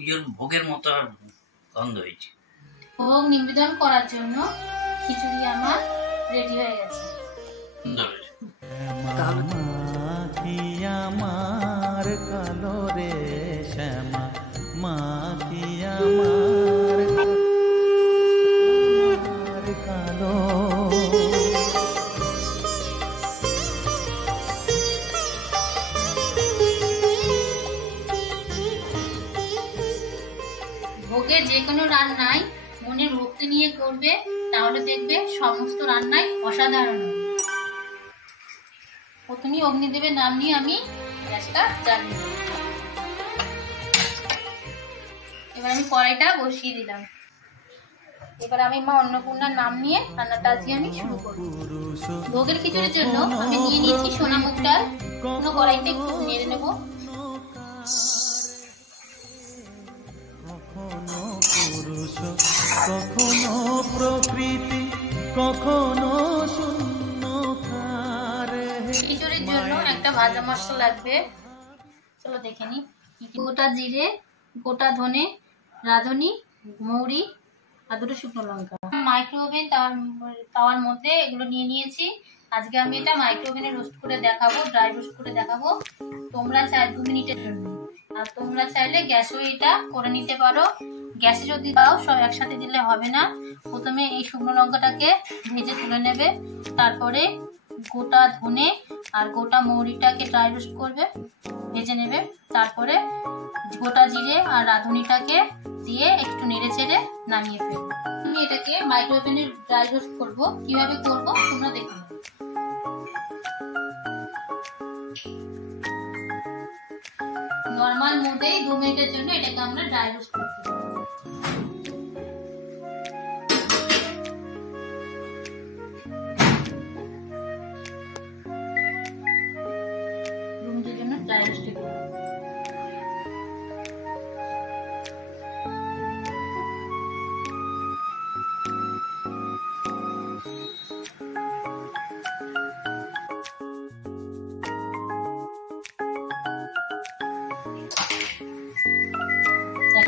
পুজোর ভোগের মতো গন্ধ হয়েছে। ভোগ নিবেদন করার জন্য খিচুড়ি আমার রেডি হয়ে গেছে। আমার কালো রে শ্যামা মাখি আমার কালো। ভোগের যে কোনো রান্নায় মনের ভক্তি নিয়ে করবে, তাহলে দেখবে সমস্ত রান্নায় অসাধারণ হবে। প্রথমেই অগ্নিদেবের নাম নিয়ে আমি গ্যাসটা জ্বালিয়ে দেব। এবার আমি কড়াইটা বসিয়ে দিলাম। এবার আমি মা অন্নপূর্ণার নাম নিয়ে রান্নাটা আজকে আমি শুরু করব। ভোগের খিচুড়ির জন্য আমি নিয়ে নিয়েছি সোনা মুগ ডাল। পুরো কড়াইতে একটু নেড়ে নেব। কখনো পুরুষ কখনো প্রকৃতি কখনো শূন্য। খিচুড়ির জন্য একটা ভাজা মশলা লাগবে, চলো দেখে নি। গোটা জিরে, গোটা ধনে, রাঁধুনি, মৌরি আর দুটো শুকনো লঙ্কা। মাইক্রো ওভেন তাওয়ার মধ্যে এগুলো নিয়ে নিয়েছি। আজকে আমি এটা মাইক্রো ওভেনে রোস্ট করে দেখাবো, ড্রাই রোস্ট করে দেখাবো। তোমরা চাই 2 মিনিটের জন্য, আর তোমরা চাইলে গ্যাসেও এটা করে নিতে পারো। গ্যাসে যদি দাও সব একসাথে দিলে হবে না। প্রথমে এই শুকনো লঙ্কাটাকে ভেজে তুলে নেবে, তারপরে গোটা ধনে আর গোটা মৌরিটাকে ড্রাই রোস্ট করবে, ভেজে নেবে। তারপরে গোটা জিরে আর রাঁধুনিটাকে দিয়ে একটু নেড়ে চেড়ে নামিয়ে ফেলবো। আমি এটাকে মাইক্রো ওভেনে ড্রাই রোস্ট করবো। কিভাবে করবো তোমরা দেখো। নর্মাল মোডে 2 মিনিটের জন্য এটাকে আমরা ড্রাই রোস্ট করব। ড্রাই রোস্ট করব।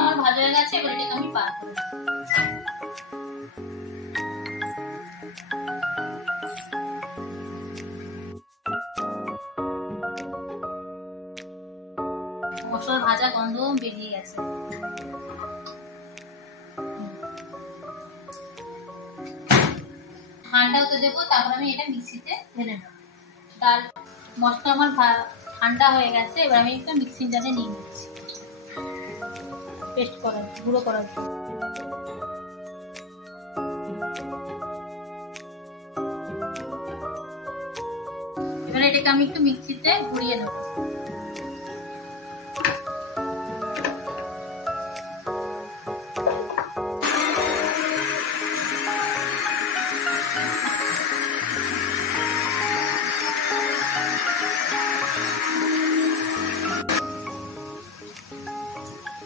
আমার ভালো হয়ে গেছে, এবার এটাকে আমি পাক করব। মশলার ভাজা গন্ধ বেরিয়ে গেছে। ঠান্ডা হতে দেবো, তারপর আমি এটা মিক্সিতে ঢেলে নেব। ডাল মশলা আমার ঠান্ডা হয়ে গেছে, এবার আমি একটা মিক্সিং জারে নিয়ে নিচ্ছি পেস্ট করার, গুঁড়ো করার জন্য। এবার এটাকে আমি একটু মিক্সিতে ঘুরিয়ে নেব।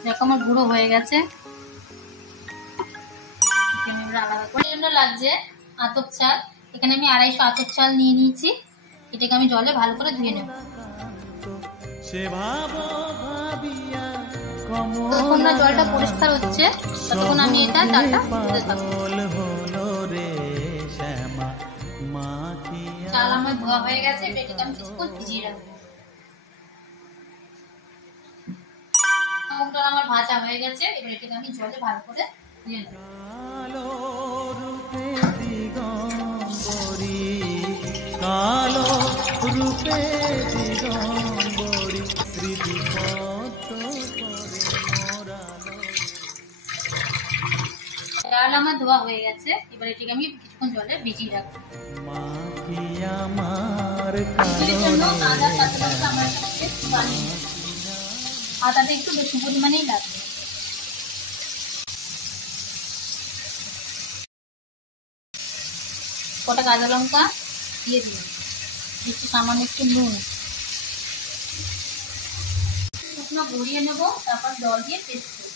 দেখো আমার গুঁড়ো হয়ে গেছে। আলাদা করে জন্য লাগছে আতপ চাল। এখানে আমি 250 আতপ চাল নিয়ে নিয়েছি। এটাকে আমি জলে ভালো করে ধুয়ে নেব। ততক্ষণ না জলটা পরিষ্কার হচ্ছে, ততক্ষণ আমি এটা চালটা ধুতে থাকবো। চাল আমার ধোয়া হয়ে গেছে, এটাকে আমি কিছুক্ষণ ভিজিয়ে রাখবো। মুগটা আমার ভাজা হয়ে গেছে, এবার এটাকে আমি জলে ভালো করে ধুয়ে নেব। কালো রূপে দিগম্বরী চাল আমার ধোয়া হয়ে গেছে, এবার এটাকে আমি কিছুক্ষণ জলে ভিজিয়ে রাখবো। আদাটা একটু বেশি পরিমাণেই লাগবে। কটা কাঁচা লঙ্কা দিয়ে দিলাম, একটু সামান্য একটু নুন। শুকনো গড়িয়ে নেব, তারপর জল দিয়ে পেস্ট করব।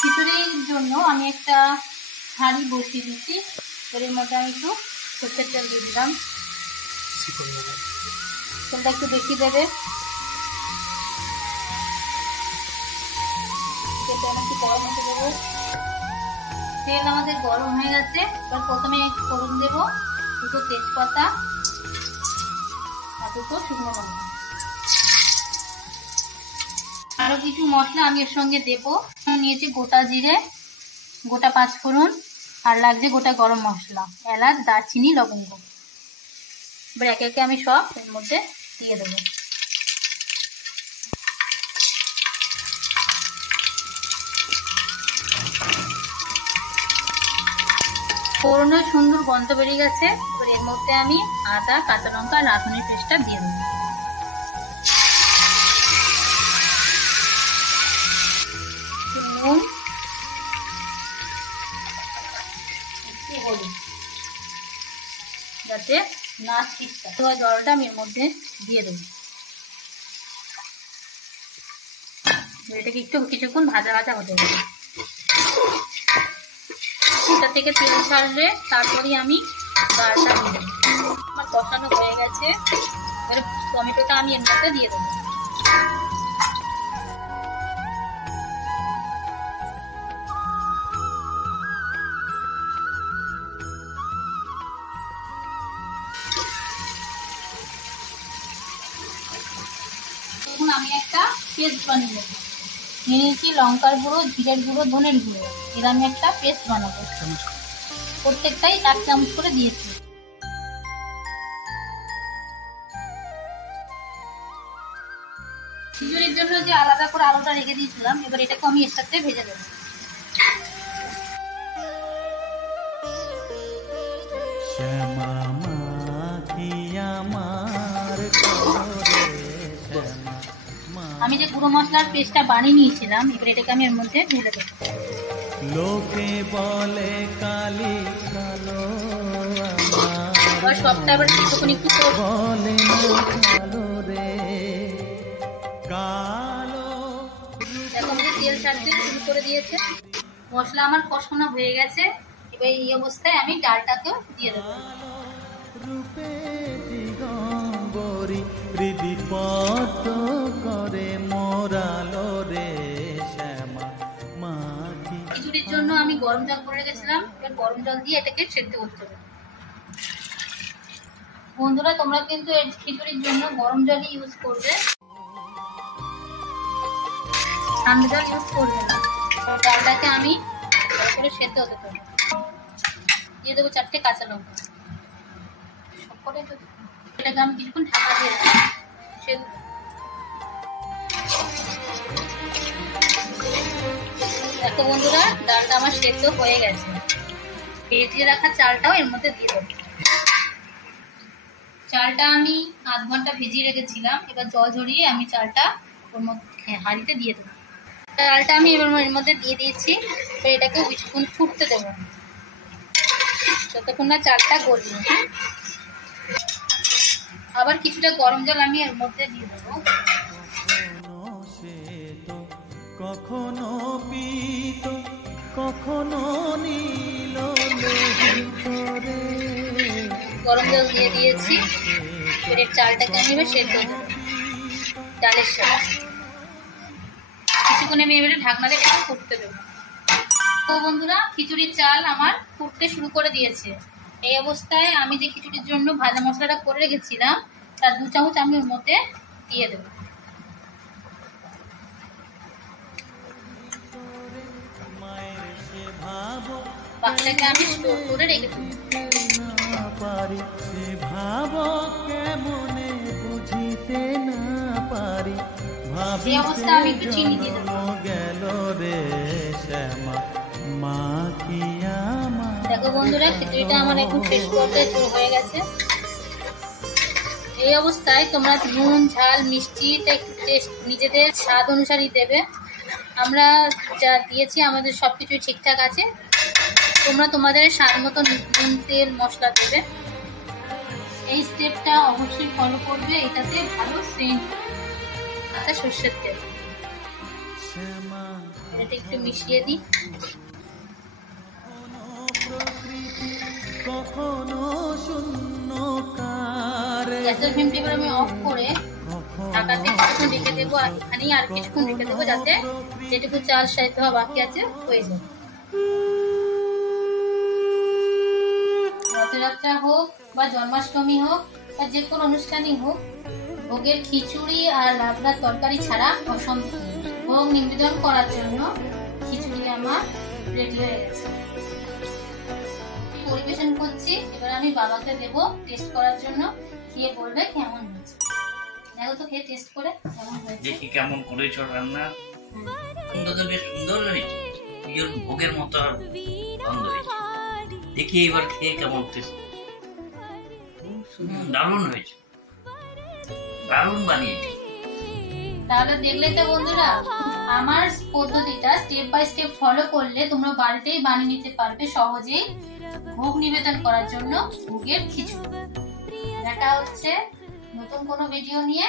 খিচুড়ির জন্য আমি একটা হাঁড়ি বসিয়ে দিচ্ছি। এর মধ্যে আমি একটু সর্ষের তেল দিয়ে দিলাম। তেলটা একটু বেশি দেবে। তেলটা একটু গরম হতে দেবো। তেল আমাদের গরম হয়ে গেছে। এবার প্রথমে ফোড়ন দেবো, দুটো তেজপাতা আর দুটো শুকনো লঙ্কা। আরো কিছু মশলা আমি এর সঙ্গে দেবো। নিয়েছি গোটা জিরে, গোটা পাঁচফোড়ন, আর লাগছে গোটা গরম মশলা, এলাচ, দারচিনি, লবঙ্গ। এবার একে একে আমি সব এর মধ্যে দিয়ে দেবো। ফোড়নের সুন্দর গন্ধ বেরিয়ে গেছে। এবার এর মধ্যে আমি আদা, কাঁচা লঙ্কা আর রাঁধুনির পেস্টটা দিয়ে দেবো। নুন, একটু হলুদ, যাতে না ছিটকা। জলটা আমি এর মধ্যে দিয়ে দেবো। এটাকে একটু কিছুক্ষণ ভাজা ভাজা হতে দেবো। এটা থেকে তেল ছাড়লে তারপরে আমি ডালটা দিয়ে দেবো। আমার কষানো হয়ে গেছে। এবারে টমেটোটা আমি এর মধ্যে দিয়ে দেবো। এখন আমি একটা পেস্ট বানিয়ে নেবো। নিয়ে নিয়েছি লঙ্কার গুঁড়ো, জিরের গুঁড়ো, ধনের গুঁড়ো। এর আমি একটা পেস্ট বানাবো। প্রত্যেকটাই 1 চামচ করে দিয়েছি। খিচুড়ির জন্য যে আলাদা করে আলুটা রেখে দিয়েছিলাম, এবার এটাকে আমি এর সাথে ভেজে দেবো। আমি যে গুঁড়ো মশলার পেস্টটা বানিয়ে নিয়েছিলাম, এবার এটাকে আমি এর মধ্যে ঢেলে দেবো। লোকে বলে কালি কালো, এবার সবটা এবার কিছুক্ষণ একটু বলে না কালো রে কালো। এখন তেল ছাড়তে শুরু করে দিয়েছে। মশলা আমার কষানো হয়ে গেছে। এবার এই অবস্থায় আমি ডালটাকেও দিয়ে দেবো। রূপে দিগম্বরী হৃদি পদ্ম করে মোরালো রে শ্যামা মাখি। খিচুড়ির জন্য আমি গরম জল করে রেখেছিলাম। এবার গরম জল দিয়ে এটাকে সেদ্ধ করতে হবে। বন্ধুরা, তোমরা কিন্তু এই খিচুড়ির জন্য গরম জলই ইউজ করবে, ঠান্ডা জল ইউজ করবে না। ডালটাকে আমি ভালো করে সেদ্ধ হতে দেবো। দিয়ে দেবো 4টে কাঁচা লঙ্কা। এটাকে আমি কিছুক্ষণ ঢাকা দিয়ে রাখবো। দেখো বন্ধুরা, ডালটা আমার সেদ্ধ হয়ে গেছে। ভেজে রাখা চালটাও এর মধ্যে দিয়ে দেবো। চালটা আমি আধ ঘন্টা ভিজিয়ে রেখেছিলাম। এবার জল ঝরিয়ে আমি চালটা ওর মধ্যে হাঁড়িতে দিয়ে দেবো। চালটা আমি এবার এর মধ্যে দিয়ে দিয়েছি। এটাকে কিছুক্ষণ ফুটতে দেবো, যতক্ষণ না চালটা গলবে। আবার কিছুটা গরম জল আমি এর মধ্যে দিয়ে দেবো। কখনো পিত কখনো নীল গরম জল দিয়ে দিয়েছি। এর চালটাকে আমি এবার সেদ্ধ দেবো ডালের সাথে। কিছুক্ষণ আমি এবারে ঢাকনা দিয়ে ফুটতে দেবো। তো বন্ধুরা, খিচুড়ির চাল আমার ফুটতে শুরু করে দিয়েছে। এই অবস্থায় আমি যে খিচুড়ির জন্য ভাজা মশলাটা করে রেখেছিলাম, তার 2 চামচ আমি ওর মধ্যে দিয়ে দেবো। বাকিটাকে আমি স্টোর করে রেখে দেবো। এই অবস্থায় আমি একটু চিনি দিয়ে দেবো। দেখো বন্ধুরা, খিচুড়িটা আমার এখন শেষ করতে শুরু হয়ে গেছে। এই অবস্থায় তোমরা নুন, ঝাল, মিষ্টিটা একটু টেস্ট নিজেদের স্বাদ অনুসারেই দেবে। আমরা যা দিয়েছি আমাদের সবকিছু ঠিকঠাক আছে। তোমরা তোমাদের স্বাদ মতো নুন, তেল, মশলা দেবে। এই স্টেপটা অবশ্যই ফলো করবে, এটাতে ভালো সেন্ট। আচ্ছা, সর্ষের তেল এটা একটু মিশিয়ে দিই। কখনো শূন্য কারে গ্যাসের ফ্লেমটা এবার আমি অফ করে ঢাকাতে কিছুক্ষণ রেখে দেবো, আর এখানেই আর কিছুক্ষণ রেখে দেবো যাতে যেটুকু চাল সাইতে হওয়া বাকি আছে হয়ে যায়। রথযাত্রা হোক বা জন্মাষ্টমী হোক বা যে কোনো অনুষ্ঠানই হোক, ভোগের খিচুড়ি আর লাবড়ার তরকারি ছাড়া অসম্ভব। ভোগ নিবেদন করার জন্য খিচুড়ি আমার রেডি হয়ে গেছে, পরিবেশন করছি। এবার আমি বাবাকে দেবো টেস্ট করার জন্য, খেয়ে বলবে কেমন হয়েছে। দেখো তো খেয়ে টেস্ট করে কেমন হয়েছে। দেখি কেমন করেছ রান্না। গন্ধ তো বেশ সুন্দর হয়েছে, নিজের ভোগের মতো গন্ধ হয়েছে। দেখি এবার খেয়ে কেমন টেস্ট। দারুণ হয়েছে, দারুণ বানিয়েছি। তাহলে দেখলে তো বন্ধুরা, আমার পদ্ধতিটা স্টেপ বাই স্টেপ ফলো করলে তোমরা বাড়িতেই বানিয়ে নিতে পারবে সহজেই ভোগ নিবেদন করার জন্য ভোগের খিচুড়ি। দেখা হচ্ছে নতুন কোনো ভিডিও নিয়ে।